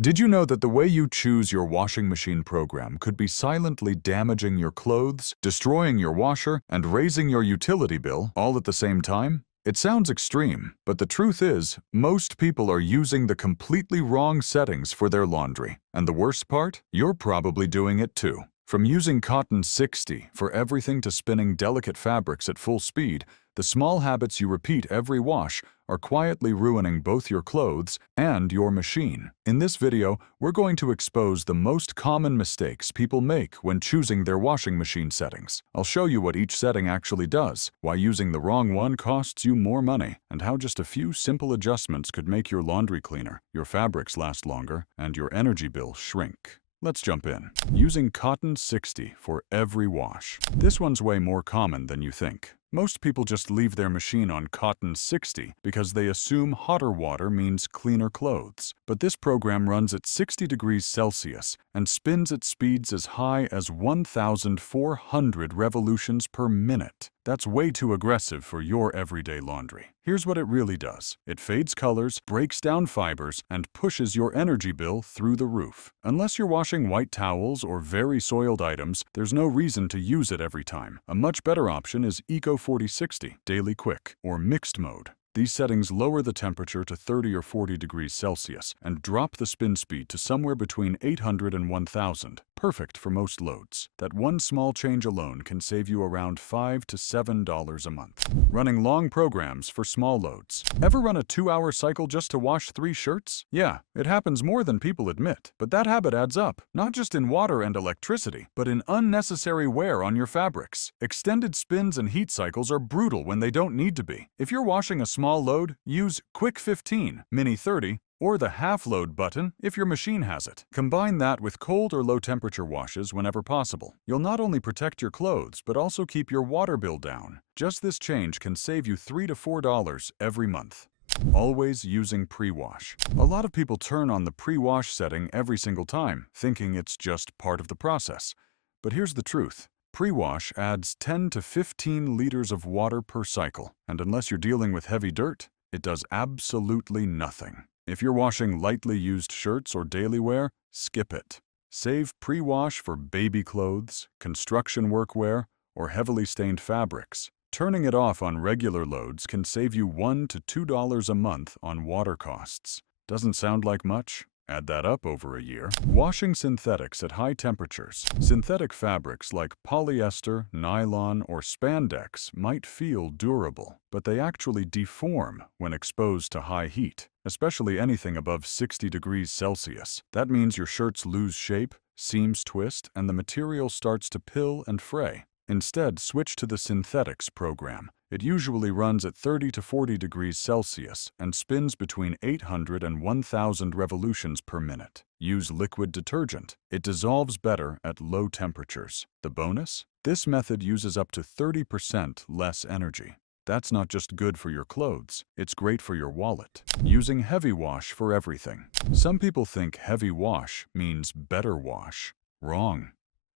Did you know that the way you choose your washing machine program could be silently damaging your clothes, destroying your washer, and raising your utility bill all at the same time? It sounds extreme, but the truth is, most people are using the completely wrong settings for their laundry. And the worst part? You're probably doing it too. From using cotton 60 for everything to spinning delicate fabrics at full speed, the small habits you repeat every wash are quietly ruining both your clothes and your machine. In this video, we're going to expose the most common mistakes people make when choosing their washing machine settings. I'll show you what each setting actually does, why using the wrong one costs you more money, and how just a few simple adjustments could make your laundry cleaner, your fabrics last longer, and your energy bill shrink. Let's jump in. Using cotton 60 for every wash. This one's way more common than you think. Most people just leave their machine on cotton 60 because they assume hotter water means cleaner clothes. But this program runs at 60 degrees Celsius and spins at speeds as high as 1,400 revolutions per minute. That's way too aggressive for your everyday laundry. Here's what it really does. It fades colors, breaks down fibers, and pushes your energy bill through the roof. Unless you're washing white towels or very soiled items, there's no reason to use it every time. A much better option is Eco 4060, Daily Quick, or Mixed Mode. These settings lower the temperature to 30 or 40 degrees Celsius and drop the spin speed to somewhere between 800 and 1,000, perfect for most loads. That one small change alone can save you around $5 to $7 a month. Running long programs for small loads. Ever run a 2-hour cycle just to wash 3 shirts? Yeah, it happens more than people admit, but that habit adds up, not just in water and electricity, but in unnecessary wear on your fabrics. Extended spins and heat cycles are brutal when they don't need to be. If you're washing a small load, use Quick 15, Mini 30, or the half load button if your machine has it. Combine that with cold or low temperature washes whenever possible. You'll not only protect your clothes, but also keep your water bill down. Just this change can save you $3 to $4 every month. Always using pre-wash. A lot of people turn on the pre-wash setting every single time, thinking it's just part of the process. But here's the truth. Pre-wash adds 10 to 15 liters of water per cycle, and unless you're dealing with heavy dirt, it does absolutely nothing. If you're washing lightly used shirts or daily wear, skip it. Save pre-wash for baby clothes, construction workwear, or heavily stained fabrics. Turning it off on regular loads can save you $1 to $2 a month on water costs. Doesn't sound like much? Add that up over a year. Washing synthetics at high temperatures. Synthetic fabrics like polyester, nylon, or spandex might feel durable, but they actually deform when exposed to high heat, especially anything above 60 degrees Celsius. That means your shirts lose shape, seams twist, and the material starts to pill and fray. Instead, switch to the synthetics program. It usually runs at 30 to 40 degrees Celsius and spins between 800 and 1,000 revolutions per minute. Use liquid detergent. It dissolves better at low temperatures. The bonus? This method uses up to 30% less energy. That's not just good for your clothes, it's great for your wallet. Using heavy wash for everything. Some people think heavy wash means better wash. Wrong.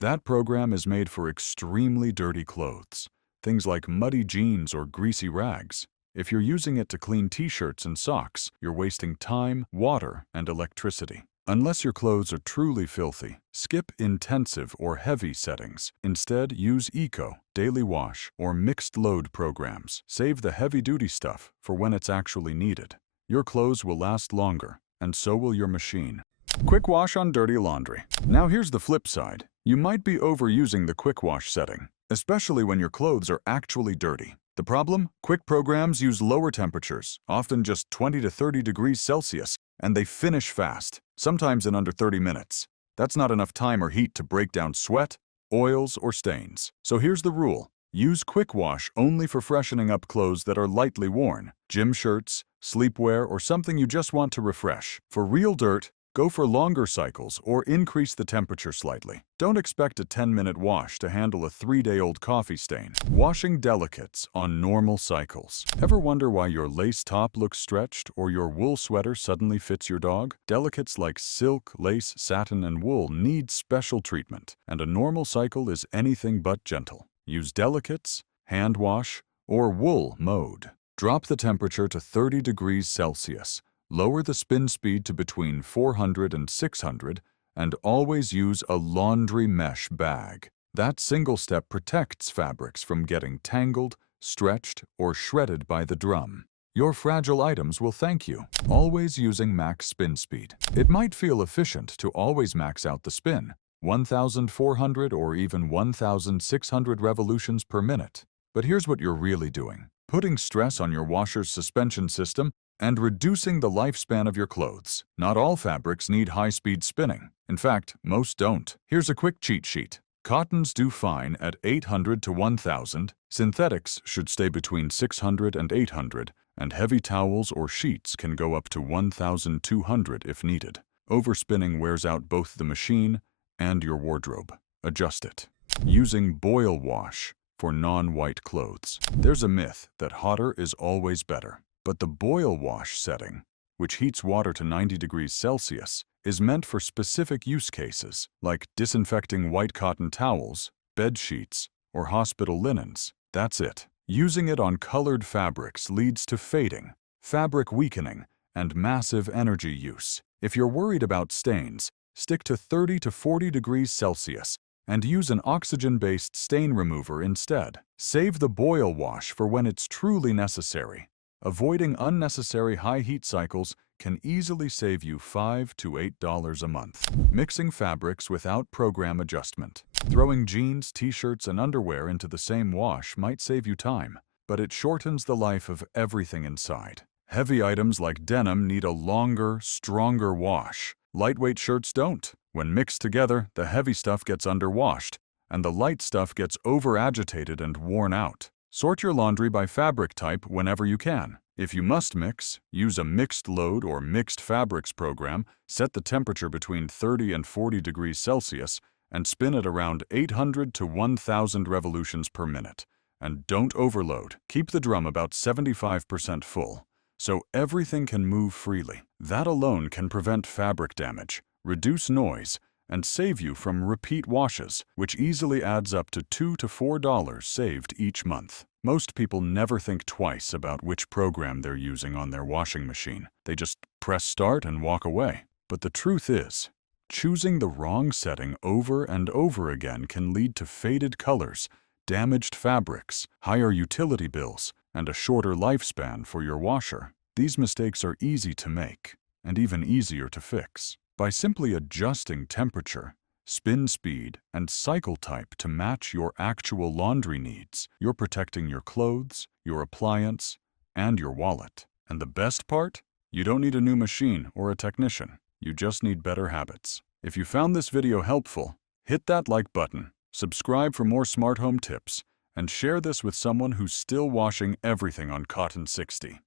That program is made for extremely dirty clothes. Things like muddy jeans or greasy rags. If you're using it to clean t-shirts and socks, you're wasting time, water, and electricity. Unless your clothes are truly filthy, skip intensive or heavy settings. Instead, use Eco, Daily Wash, or Mixed Load programs. Save the heavy-duty stuff for when it's actually needed. Your clothes will last longer, and so will your machine. Quick wash on dirty laundry. Now here's the flip side. You might be overusing the quick wash setting, especially when your clothes are actually dirty. The problem? Quick programs use lower temperatures, often just 20 to 30 degrees Celsius, and they finish fast, sometimes in under 30 minutes. That's not enough time or heat to break down sweat, oils, or stains. So here's the rule. Use quick wash only for freshening up clothes that are lightly worn, gym shirts, sleepwear, or something you just want to refresh. For real dirt, go for longer cycles or increase the temperature slightly. Don't expect a 10-minute wash to handle a 3-day-old coffee stain. Washing delicates on normal cycles. Ever wonder why your lace top looks stretched or your wool sweater suddenly fits your dog? Delicates like silk, lace, satin, and wool need special treatment, and a normal cycle is anything but gentle. Use delicates, hand wash, or wool mode. Drop the temperature to 30 degrees Celsius. Lower the spin speed to between 400 and 600, and always use a laundry mesh bag. That single step protects fabrics from getting tangled, stretched, or shredded by the drum. Your fragile items will thank you. Always using max spin speed. It might feel efficient to always max out the spin, 1,400 or even 1,600 revolutions per minute. But here's what you're really doing: putting stress on your washer's suspension system and reducing the lifespan of your clothes. Not all fabrics need high-speed spinning. In fact, most don't. Here's a quick cheat sheet. Cottons do fine at 800 to 1,000, synthetics should stay between 600 and 800, and heavy towels or sheets can go up to 1,200 if needed. Overspinning wears out both the machine and your wardrobe. Adjust it. Using boil wash for non-white clothes. There's a myth that hotter is always better. But the boil wash setting, which heats water to 90 degrees Celsius, is meant for specific use cases, like disinfecting white cotton towels, bed sheets, or hospital linens. That's it. Using it on colored fabrics leads to fading, fabric weakening, and massive energy use. If you're worried about stains, stick to 30 to 40 degrees Celsius and use an oxygen-based stain remover instead. Save the boil wash for when it's truly necessary. Avoiding unnecessary high heat cycles can easily save you $5 to $8 a month. Mixing fabrics without program adjustment. Throwing jeans, t-shirts, and underwear into the same wash might save you time, but it shortens the life of everything inside. Heavy items like denim need a longer, stronger wash. Lightweight shirts don't. When mixed together, the heavy stuff gets underwashed, and the light stuff gets over-agitated and worn out. Sort your laundry by fabric type whenever you can. If you must mix, use a mixed load or mixed fabrics program, set the temperature between 30 and 40 degrees Celsius, and spin at around 800 to 1,000 revolutions per minute. And don't overload. Keep the drum about 75% full, so everything can move freely. That alone can prevent fabric damage, reduce noise, and save you from repeat washes, which easily adds up to $2 to $4 saved each month. Most people never think twice about which program they're using on their washing machine. They just press start and walk away. But the truth is, choosing the wrong setting over and over again can lead to faded colors, damaged fabrics, higher utility bills, and a shorter lifespan for your washer. These mistakes are easy to make, and even easier to fix. By simply adjusting temperature, spin speed, and cycle type to match your actual laundry needs, you're protecting your clothes, your appliance, and your wallet. And the best part? You don't need a new machine or a technician. You just need better habits. If you found this video helpful, hit that like button, subscribe for more smart home tips, and share this with someone who's still washing everything on Cotton 60.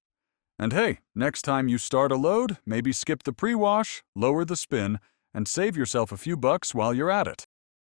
And hey, next time you start a load, maybe skip the pre-wash, lower the spin, and save yourself a few bucks while you're at it.